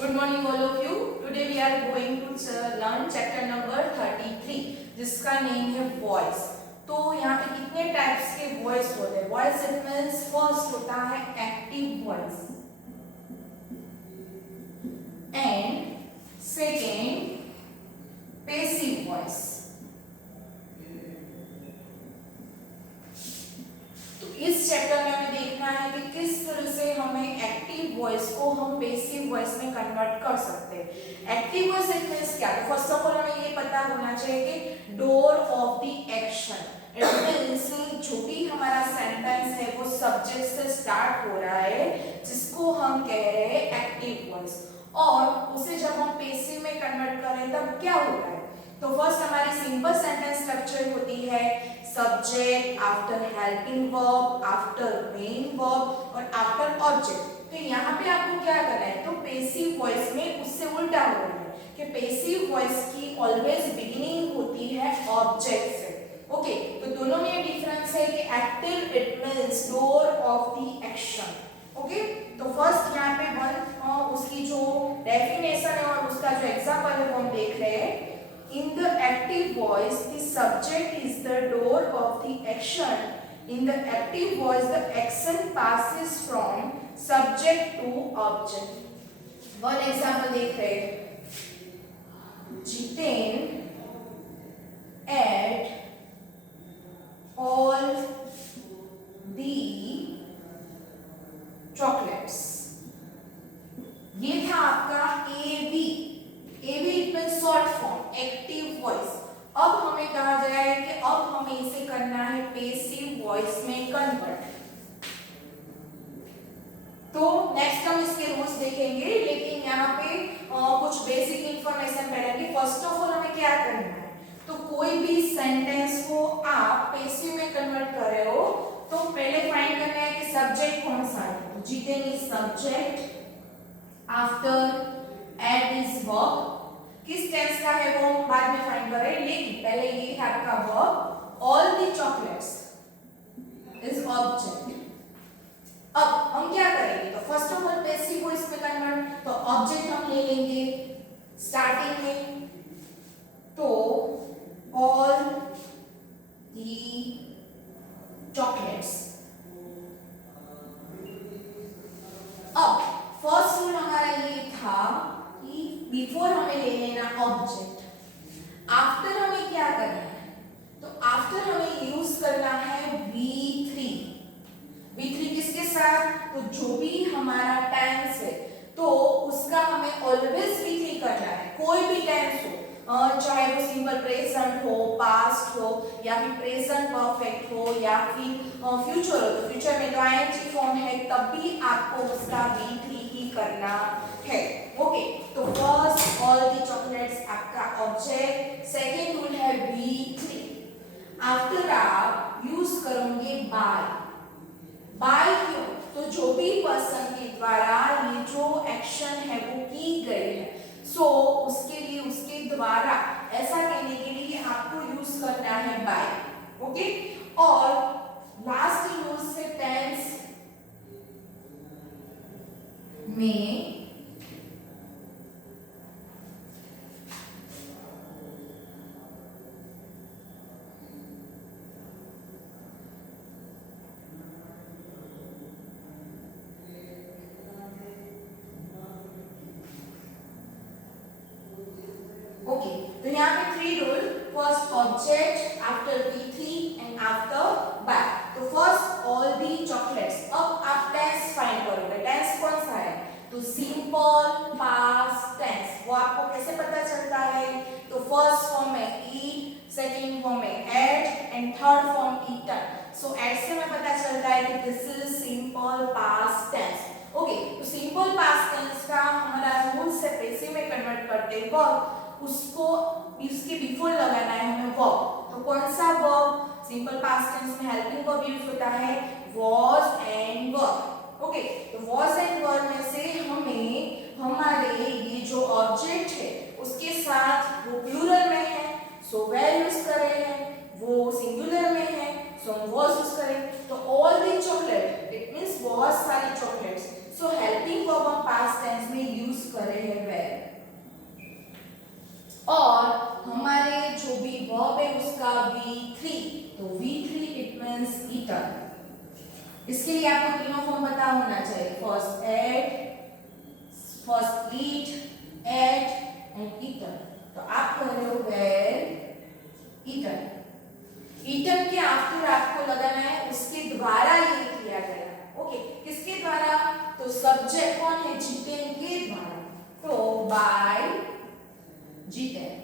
Good morning all of you. Today we are going to learn chapter number 33 जिसका name है voice. तो यहाँ पे कितने टाइप्स के वॉइस होते हैं? वॉइस इट मींस फर्स्ट होता है active voice and second passive voice. इस चैप्टर में हमें देखना है कि किस तरह से हमें एक्टिव वॉइस को हम पैसिव वॉइस में कन्वर्ट कर सकते हैं। एक्टिव वॉइस इट मींस क्या? तो फर्स्ट ऑफ ऑल हमें ये पता होना चाहिए कि door of the action it means जो भी हमारा सेंटेंस है वो सब्जेक्ट से स्टार्ट हो रहा है जिसको हम कह रहे हैं एक्टिव वॉइस, और उसे जब हम पैसिव में कन्वर्ट करें तब क्या होता है? तो फर्स्ट हमारी सिंपल सेंटेंस स्ट्रक्चर होती है subject after helping verb after main verb और आफ्टर ऑब्जेक्ट। तो यहाँ पे आपको क्या करना है? तो पैसिव वॉइस में उससे उल्टा हो रहा है कि पैसिव वॉइस की ऑलवेज बिगिनिंग होती है ऑब्जेक्ट से। ओके, तो दोनों में डिफरेंस है कि active it means door of the action. Okay, तो फर्स्ट यहाँ पे उसकी जो डेफिनेशन है और उसका जो एग्जांपल है वो हम देख रहे हैं। In the active voice, the subject is the door of the action. In the active voice, the action passes from subject to object. One example देख रहे हैं। Jiten ate all the chocolates. ये था आपका AB। AB it means short form active voice. अब हमें कहा गया है कि अब हमें इसे करना है पैसिव वॉइस में कन्वर्ट। तो नेक्स्ट हम इसके रूल्स देखेंगे, लेकिन यहाँ पे कुछ बेसिक इंफॉर्मेशन पहले। फर्स्ट ऑफ ऑल हमें क्या करना है? तो कोई भी सेंटेंस को आप पैसिव में कन्वर्ट कर रहे हो तो पहले फाइंड करना है कि सब्जेक्ट कौन सा है। Jiten is subject, after ate is verb. किस टेंस का है वो हम बाद में फाइंड करें, लेकिन पहले ये है आपका verb. All the chocolates is object. अब हम क्या करेंगे? तो first of all passive voice में कन्वर्ट, तो ऑब्जेक्ट हम ले लेंगे स्टार्टिंग में, तो ऑल द चॉकलेट्स। अब फर्स्ट रूल हमारा ये था कि बिफोर हमें ले लेना ऑब्जेक्ट, आफ्टर हमें क्या करना है? तो आफ्टर हमें यूज करना है V3। V3 किसके साथ? तो जो भी हमारा टेंस है तो उसका हमें ऑलवेज V3 करना है। कोई भी टेंस हो, चाहे वो सिंपल प्रेजेंट हो, पास्ट हो, या फिर प्रेजेंट परफेक्ट हो, या फिर फ्यूचर हो। तो फ्यूचर में तो आईएनजी फॉर्म है, तब भी आपको उसका V3 ही करना है। ओके, तो फर्स्ट ऑल द चॉकलेट्स आपका ऑब्जेक्ट। सेकेंड रूल है V3। आफ्टर आप यूज करोगे बाय। बाय क्यों? तो जो भी पर्सन के द्वारा ये जो एक्शन है वो की गई है, सो उसके लिए उसके द्वारा ऐसा कहने के लिए आपको यूज करना है बाय। ओके, और लास्ट यूज से टेंस में ओके, तो यहाँ पे three rule. First object, after V3 and after bye. तो फर्स्ट ऑल दी चॉकलेट्स। अब आप टेंस फाइंड करोगे। टेंस कौन सा है? तो सिंपल पास्ट टेंस। वो आपको कैसे पता चलता है? तो फर्स्ट फॉर्म में ईट, सेकंड फॉर्म में ate and third form eaten. So ate से हमें पता चलता है कि this is simple past tense. Okay, तो सिंपल पास्ट टेंस का हमारा रूल से पैसिव में कन्वर्ट करते वक्त उसको इसके बिफोर लगाना है हमें वर्ब। तो कौन सा वर्ब? सिंपल पास्ट टेंस में हेल्पिंग वर्ब यूज होता है was एंड वर। ओके, तो was एंड वर में से हमें हमारे ये जो ऑब्जेक्ट है उसके साथ वो प्लूरल में है, सो वेयर यूज कर रहे हैं। वो सिंगुलर में है, सो हम was यूज करें। तो all the chocolate it means was सारी चॉकलेट्स। सो हेल्पिंग वर्ब हम पास्ट टेंस में यूज कर रहे हैं V3, तो V3 इट मींस ईटर। इसके लिए आपको तीनों फॉर्म पता होना चाहिए, first add, first eat, ate and eater. तो आप कह रहे हो वेर ईटर। ईटर के आफ्टर आपको लगाना है उसके द्वारा ये किया गया। ओके, किसके द्वारा? तो सब्जेक्ट कौन है? जितेन के द्वारा, तो बाय जितेन।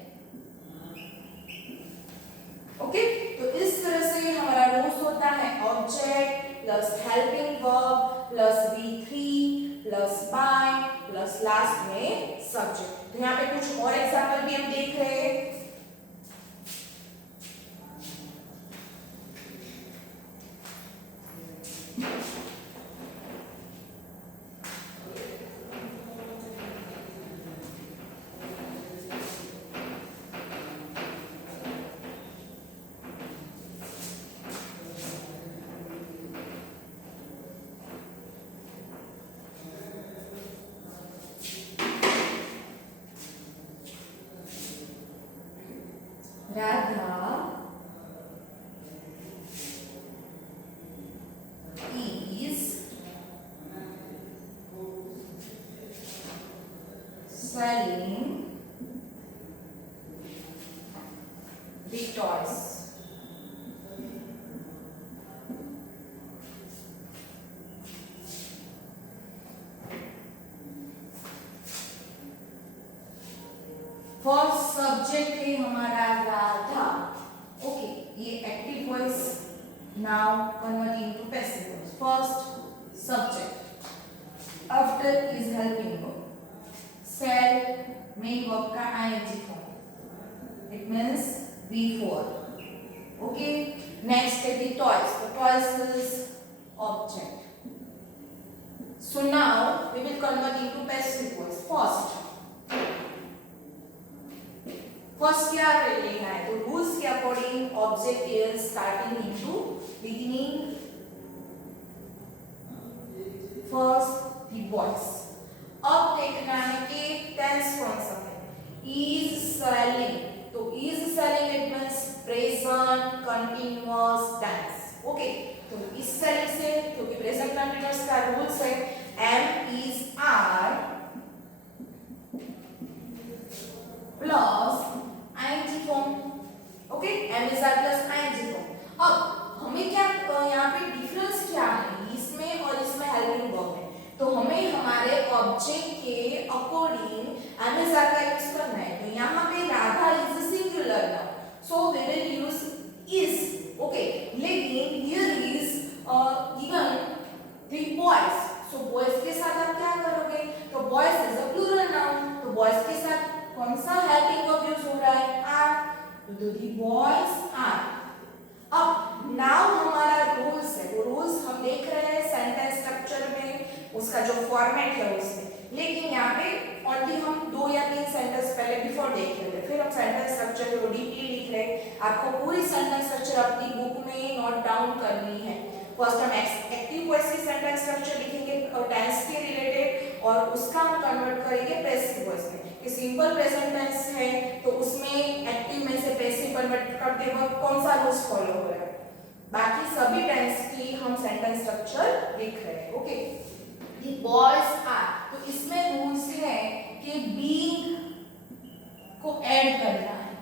ओके, तो इस तरह से हमारा रूल्स होता है object plus helping verb plus V3 plus bye plus last में सब्जेक्ट। तो यहाँ पे कुछ और एग्जांपल भी हम देख रहे हैं। Radha is selling the toys. First subject है हमारा राधा। ओके, ये active voice now convert into passive voice. First subject, after is helping verb, sell main verb का ING form, it means V4। Okay, next है the toys, तो toys is object. So now we will convert into passive voice. First क्या लेना है? तो rules के according object is starting into beginning first the voice. अब देखना है कि टेंस कौन सा है। इज सेलिंग, तो is selling it means present continuous tense. Okay, तो इस सेलिंग से क्योंकि प्रेजेंट कंटीन्यूअस का रूल्स है am is are plus ING form. Okay, am is are plus ING form. अब हमें क्या यहाँ पे डिफरेंस क्या है इसमें और इसमें हेल्पिंग वर्ब में? तो हमें हमारे ऑब्जेक्ट के अकॉर्डिंग एम इज आर का यूज करना है। तो यहाँ पे Radha is singular noun, so we will use is. Okay, लेकिन here is given the boys, so boys के साथ आप क्या करोगे? तो boys is a plural noun, तो बॉयज के साथ कौन सा हेल्पिंग वर्ब यूज हो रहा है? आर, तो द बॉयज आर। अब नाउ हमारा रूल्स है, वो रूल्स हम देख रहे हैं सेंटेंस स्ट्रक्चर में, उसका जो फॉर्मेट है उसमें। लेकिन यहाँ पे ओनली हम 2 या 3 सेंटेंस पहले बिफोर देख रहे थे, फिर हम सेंटेंस स्ट्रक्चर को डीपली लिख रहे हैं। आपको पूरी सेंटेंस स्ट्रक्चर अपनी बुक में नोट डाउन करनी है। फर्स्ट हम एक्टिव वॉइस की सेंटेंस स्ट्रक्चर लिखेंगे टेंस के रिलेटेड, और उसका हम कन्वर्ट करेंगे पैसिव वॉइस में। कि सिंपल प्रेजेंट टेंस है तो उसमें एक्टिव में से पैसिव कन्वर्ट करते वक्त कौन सा रूल्स फॉलो हो रहा है। बाकी सभी टेंस की हम सेंटेंस स्ट्रक्चर लिख रहे हैं। ओके, द बॉयज आर, तो इसमें रूल्स है कि बीइंग को ऐड करना है।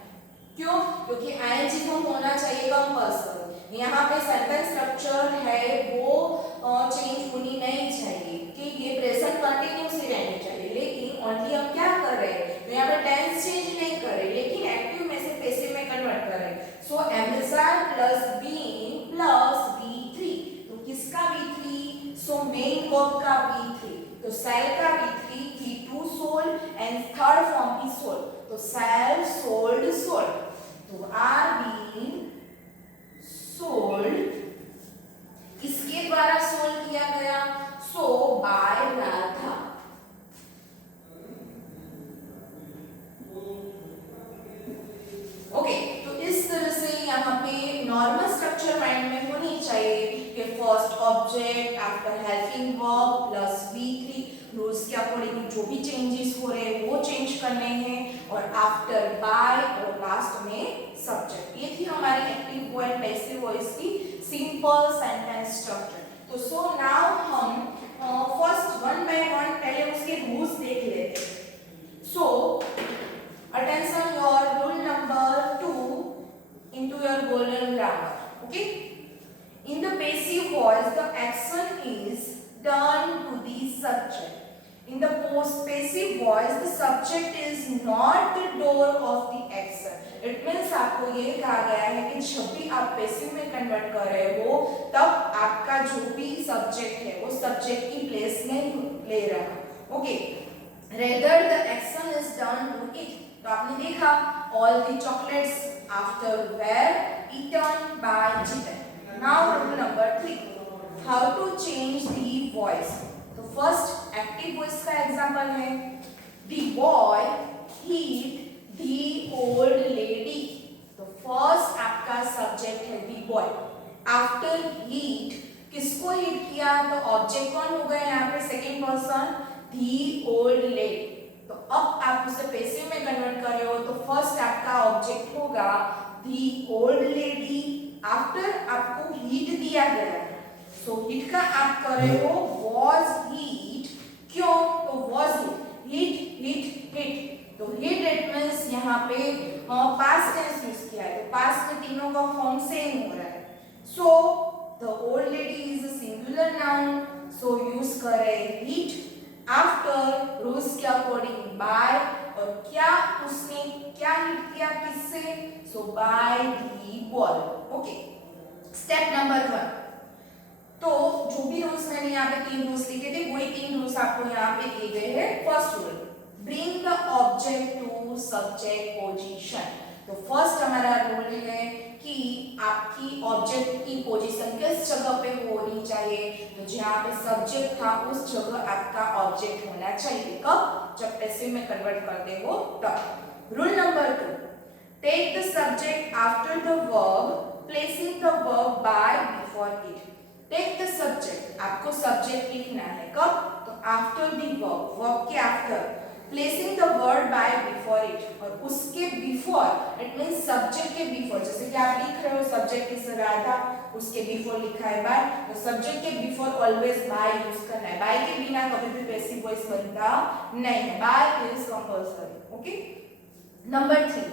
क्यों? क्योंकि आईएनजी फॉर्म होना चाहिए कंपल्सरी। यहाँ पे सेंटेंस स्ट्रक्चर है वो चेंज होनी नहीं चाहिए कि ये प्रेजेंट कंटिन्यूअस ही रहनी चाहिए। लेकिन ओनली हम क्या कर रहे हैं? तो यहाँ पे टेंस चेंज नहीं कर रहे, लेकिन एक्टिव में से पैसिव में कन्वर्ट कर रहे हैं। So am is are plus being plus V3, तो किसका V3? सो मेन वर्ब का V3, तो सेल का V3, V2 sold and third form की सोल्ड, तो सेल सोल्ड सोल्ड, तो आर बीइंग सोल्ड, इसके द्वारा सोल्ड किया गया, सो बाय राधा। ओके, तो इस तरह से यहाँ पे नॉर्मल स्ट्रक्चर माइंड में होनी चाहिए कि first object after helping verb plus V3, rules rules के अकॉर्डिंग जो भी चेंजेस हो रहे हैं वो चेंज करने हैं, और आफ्टर बाय और लास्ट में सब्जेक्ट। ये थी हमारी active voice and passive voice की सिंपल सेंटेंस स्ट्रक्चर। तो सो नाउ हम फर्स्ट वन बाय वन पहले उसके रूल्स देख लेते हैं। सो attention, your rule number 2 into your golden grammar. Okay, in the passive voice the action is done to the subject. In the post passive voice the subject is not the door of the action. It means आपको ये कहा गया है कि जब भी आप passive में कन्वर्ट कर रहे हो तब आपका जो भी सब्जेक्ट है वो सब्जेक्ट की प्लेस नहीं ले रहा। Okay, rather the action is done to it. तो आपने देखा all the chocolates after were eaten by chicken. Now rule number 3, how to change the voice. तो first active voice का एग्जांपल है the boy hit the old lady. तो first आपका subject है the boy, after hit किसको hit किया, तो object कौन हो गया यहाँ पे, second person the old lady। तो अब आप उसे पैसिव में कन्वर्ट कर रहे हो तो फर्स्ट आपका ऑब्जेक्ट होगा the old lady, आफ्टर आपको हीट दिया गया है, सो हीट का आप कर रहे हो was heat। क्यों, तो was heat heat heat, तो heat इट मींस यहाँ पे पास्ट टेंस यूज किया है, तो पास्ट में तीनों का फॉर्म सेम हो रहा है। So the old lady is a singular noun, so use करें heat आफ्टर रूल्स के अकॉर्डिंग बाय, और क्या उसने क्या हिट किया किससे, so by the ball. Okay, step number 1, तो जो भी रूल्स मैंने यहाँ पे 3 रूल्स लिखे थे वही 3 रूल्स आपको यहाँ पे दिए गए हैं। First rule, bring the object to subject position. तो फर्स्ट हमारा रूल है कि आपकी ऑब्जेक्ट की पोजीशन किस जगह पे होनी चाहिए, तो जहाँ पे सब्जेक्ट था उस जगह आपका ऑब्जेक्ट होना चाहिए। कब, जब पैसिव में कन्वर्ट करते हो तब। Rule number 2, take the subject after the verb, placing the verb by before it. Take the subject, आपको सब्जेक्ट लिखना है कब, तो आफ्टर द वर्ब, वर्ब के after, placing the word by before it, और उसके बिफोर इट मींस सब्जेक्ट के before, जैसे कि आप लिख रहे हो सब्जेक्ट इज राधा, उसके बिफोर लिखा है बाय, तो सब्जेक्ट के बिफोर ऑलवेज बाय यूज करना है। बाय के बिना कभी भी पैसिव वॉइस बनता नहीं है, by is compulsory. Okay, number 3,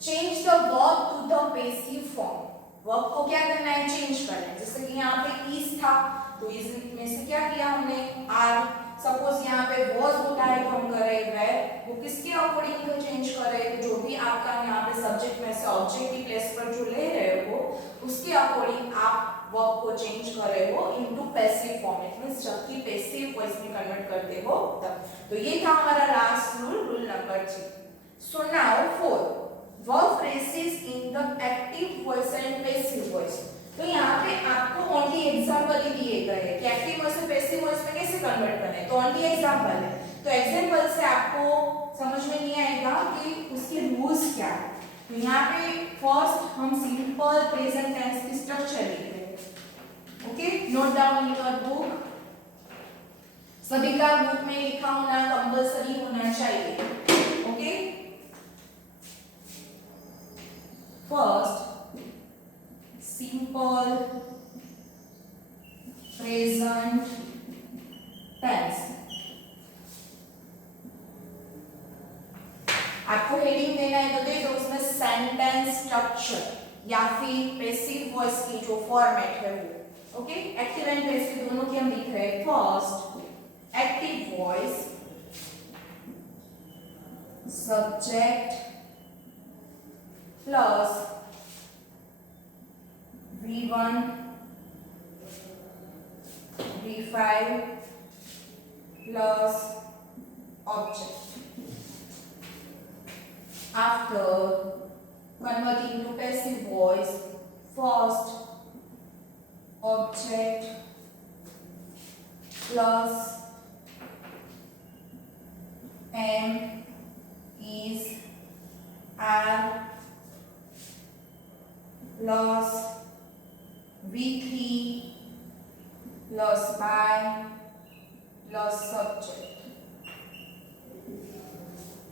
change the verb to the passive form. Verb को क्या करना है, चेंज करना है। जैसे कि यहाँ पे इज था तो इज में से क्या किया हमने, आर। सपोज यहाँ पे was होता है तो हम कर रहे हैं वो किसके अकॉर्डिंग को चेंज कर रहे हैं, तो जो भी आपका यहाँ पे सब्जेक्ट में से ऑब्जेक्ट की प्लेस पर जो ले रहे हो उसके अकॉर्डिंग आप वर्ब को चेंज कर रहे हो into passive form. It means जबकि पैसिव वॉइस में कन्वर्ट करते हो तब। तो ये था हमारा last rule, rule number 3। So now 4, verb phrases in the active voice and passive voice। तो यहाँ पे आपको ओनली एग्जांपल ही दिए गए हैं कि एक्टिव वॉइस से पैसिव वॉइस में कैसे कन्वर्ट करना है, तो ओनली एग्जांपल है। तो एग्जांपल से आपको समझ में नहीं आएगा कि उसके रूल्स क्या है। तो यहाँ पे फर्स्ट हम सिंपल प्रेजेंट टेंस की स्ट्रक्चर लिख रहे हैं। Okay, note down in your book. सभी का बुक में लिखा होना कंपल्सरी होना चाहिए। Okay, first simple present tense। आपको हेडिंग देना है तो दे दो उसमें सेंटेंस स्ट्रक्चर या फिर पैसिव वॉइस की जो फॉर्मेट है वो। ओके, एक्टिव एंड पैसिव दोनों की हम लिख रहे हैं। First active voice, subject plus V1 V5 plus object. After converting to passive voice, first object plus M is R plus V3 plus by plus subject।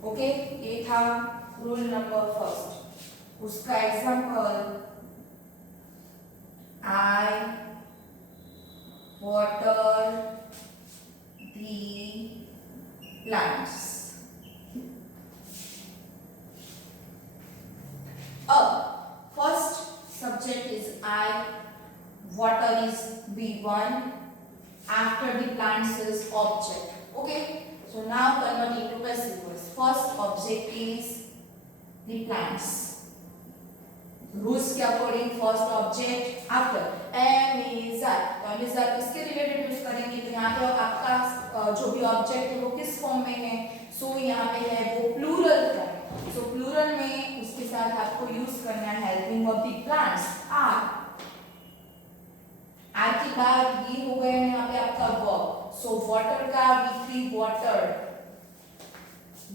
Okay, ये था rule number first. उसका example, I water the plants. अब first subject is I, water is V1, after the plants is object. Okay, so now convert into passive voice. First object is the plants. Rules के according first object after amizar. तो amizar किसके related use करेंगे? तो यहाँ पे आपका जो भी ऑब्जेक्ट है वो किस फॉर्म में है? सो यहाँ पे है वो प्लूरल फॉर्म. सो प्लूरल में उसके साथ आपको यूज करना है helping of the plants are. Are के बाद ये हो गया यहाँ पे आपका वर्ब. सो वाटर का V3 वाटर्ड,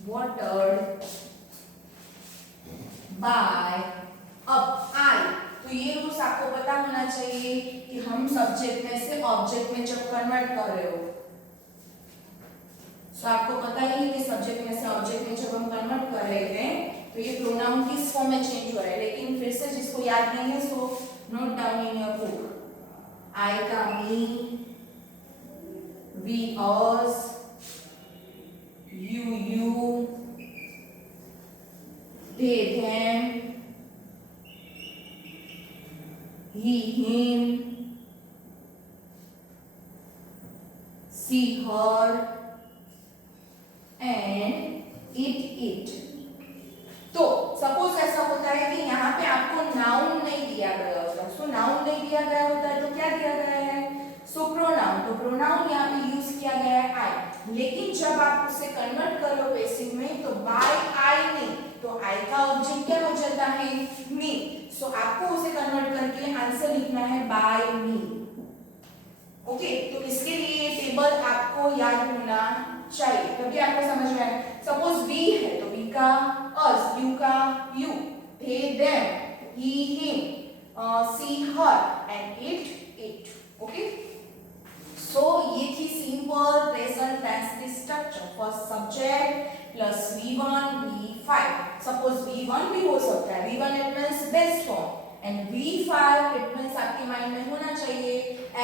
वाटर्ड बाय. अब आई, तो ये रूल्स आपको पता होना चाहिए कि हम सब्जेक्ट में से ऑब्जेक्ट में जब कन्वर्ट कर रहे हो, सो आपको पता ही है कि सब्जेक्ट में से ऑब्जेक्ट में जब हम कन्वर्ट कर रहे हैं तो ये प्रोनाउन किस फॉर्म में चेंज हो रहा है. लेकिन फिर से जिसको याद नहीं है so note down in your book. I का me, we us, you, they, them, he, him, she, her, and it. तो सपोज ऐसा होता है कि यहाँ पे आपको नाउन नहीं दिया गया होता. सो नाउन नहीं दिया गया होता है तो क्या दिया गया है? सो प्रोनाउन. तो प्रोनाउन यहाँ पे यूज किया गया है आई. लेकिन जब आप उसे कन्वर्ट करो पैसिव में तो बाय आई नहीं, तो आई का ऑब्जेक्ट क्या हो जाता है? मी. सो आपको उसे कन्वर्ट करके आंसर लिखना है बाय मी. ओके, तो इसके लिए ये टेबल आपको याद होना चाहिए तभी आपको समझ में आए. सपोज वी है तो वी का अस, यू का you, they them, he him, she her, and it. Okay, so ये थी सिंपल प्रेजेंट टेंस की structure. First subject plus V1 V5. Suppose V1 भी हो सकता है. V1 it means best form and V5 it means आपके mind में होना चाहिए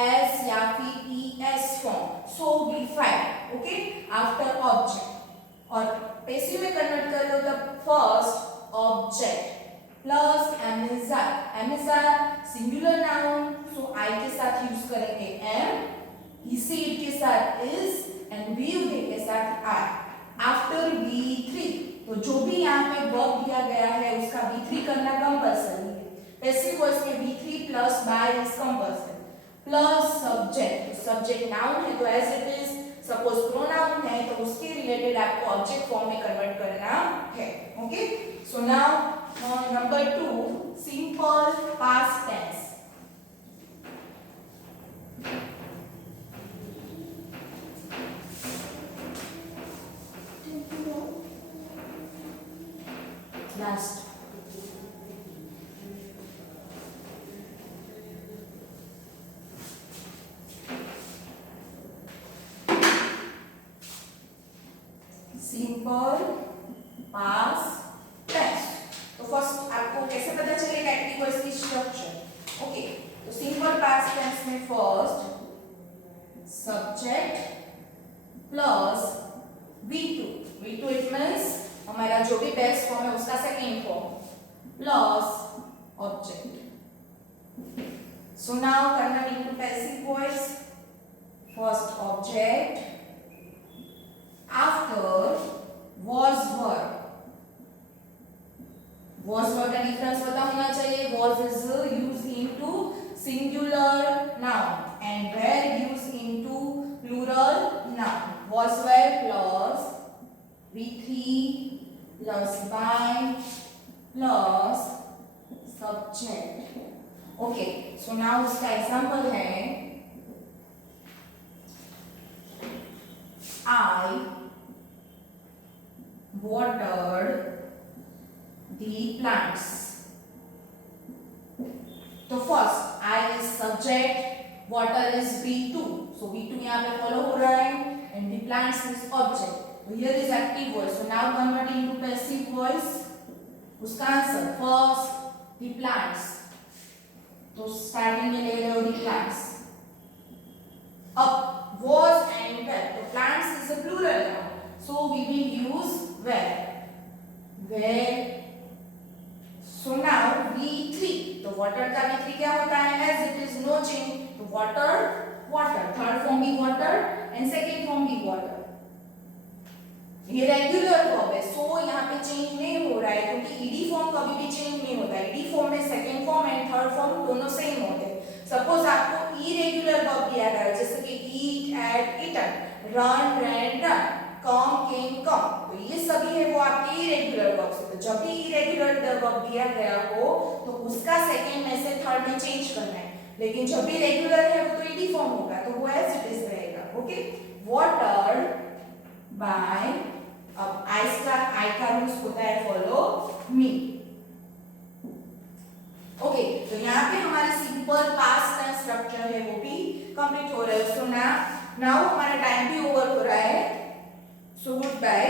S या फिर ES form. So V5. Okay, after object. और पैसिव में कन्वर्ट कर लो तब first object plus amizar. amizar singular noun, सो आई के साथ यूज करेंगे am, he she it के साथ is एंड we they के साथ are. आफ्टर V3, तो जो भी यहाँ पे वर्ब दिया गया है उसका V3 करना कंपल्सरी है. पैसिव वॉइस में V3 plus by is compulsory. Plus subject, subject noun है तो as it is. Suppose pronoun है तो उसके रिलेटेड आपको ऑब्जेक्ट फॉर्म में कन्वर्ट करना है. Okay, so now number 2, simple past tense. Last simple past tense. तो फर्स्ट आपको कैसे पता चलेगा एक्टिव वॉइस की स्ट्रक्चर? ओके, तो सिंपल पास्ट टेंस में first subject plus V2. V2 it means हमारा जो भी बेस्ट फॉर्म है उसका second form plus object. So now convert into passive voice. First object after was were. was were का difference पता होना चाहिए. was is used into singular noun and were used into plural noun. was were plus V3 plus by plus subject. okay, so now इसका example है I watered the plants. तो first I is subject, water is V2. So V2 यहाँ पे follow हो रहा है and the plants is object. So here is active voice. So now convert into passive voice. उसका answer first the plants. तो starting में ले रहे हो the plants. Up was and were. तो plants is a plural noun. So we will use were. Where. So now V3. तो water का V3 क्या होता है? As it is no change. तो water, water. Third form भी water and second form भी water. ये रेगुलर वर्ब है. सो यहाँ पे चेंज नहीं हो रहा है क्योंकि ईडी फॉर्म कभी भी चेंज नहीं होता है. ईडी फॉर्म में second form and third form दोनों सेम होते हैं. सपोज आपको इरेगुलर वर्ब दिया गया है जैसे कि ईट, एट, ईटन, रन, रैन, रन, कम, केम, कम. तो ये सभी है वो आपके इरेगुलर वर्ब्स हैं. तो जब भी इरेगुलर वर्ब दिया गया हो तो उसका सेकंड में से थर्ड में चेंज करना है. लेकिन जब भी रेगुलर है वो तो ईडी फॉर्म होगा तो वो एज इट इज रहेगा. ओके. Water bye. अब आई का रूल्स होता है फॉलो मी. ओके. तो यहाँ पे हमारे सिंपल पास्ट टेंस स्ट्रक्चर है वो भी कंप्लीट हो रहा है. सो नाउ हमारा टाइम भी ओवर हो रहा है. So good bye.